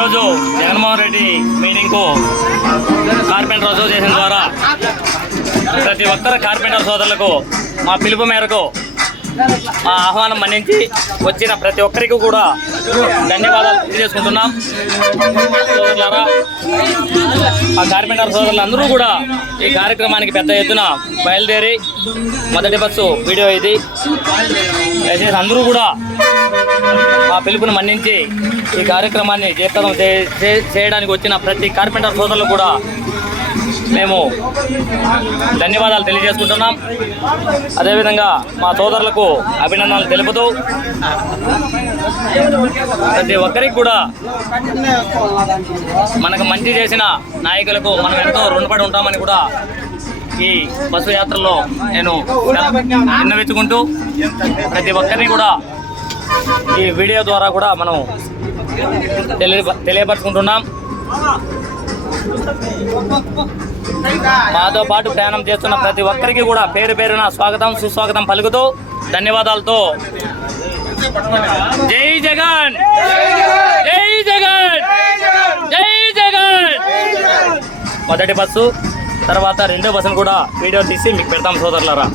ఈరోజు Jaganmohan Reddy మీటింగ్కు carpenter association ద్వారా ప్రతి ఒక్కరు కార్పెంటర్ సోదరులకు మా పిలుపు మేరకు మా ఆహ్వానం మన్నించి వచ్చిన ప్రతి ఒక్కరికి కూడా ధన్యవాదాలు తెలియజేసుకుంటున్నాం. సోదరులారా, ఆ కార్పెంటర్ సోదరులందరూ కూడా ఈ కార్యక్రమానికి పెద్ద ఎత్తున బయలుదేరి మొదటి బస్సు వీడియో ఇది. దయచేసి అందరూ కూడా మా పిలుపుని మన్నించి ఈ కార్యక్రమాన్ని జయప్రదం చేయడానికి వచ్చిన ప్రతి కార్పెంటర్ సోదరులు కూడా మేము ధన్యవాదాలు తెలియజేసుకుంటున్నాం. అదేవిధంగా మా సోదరులకు అభినందనలు తెలుపుతూ ప్రతి ఒక్కరికి కూడా మనకు మంచి చేసిన నాయకులకు మనం ఎంతో రుణపడి ఉంటామని కూడా ఈ బస్సు యాత్రలో నేను విన్నవించుకుంటూ ప్రతి ఒక్కరిని కూడా ఈ వీడియో ద్వారా కూడా మనం తెలియపరుచుకుంటున్నాం. మాతో పాటు ప్రయాణం చేస్తున్న ప్రతి ఒక్కరికి కూడా పేరు పేరున స్వాగతం సుస్వాగతం పలుకుతూ ధన్యవాదాలతో జై జగన్, జై జగన్, జై జగన్. మొదటి బస్సు తర్వాత రెండో బస్సును కూడా వీడియో తీసి మీకు పెడతాం సోదరులారా.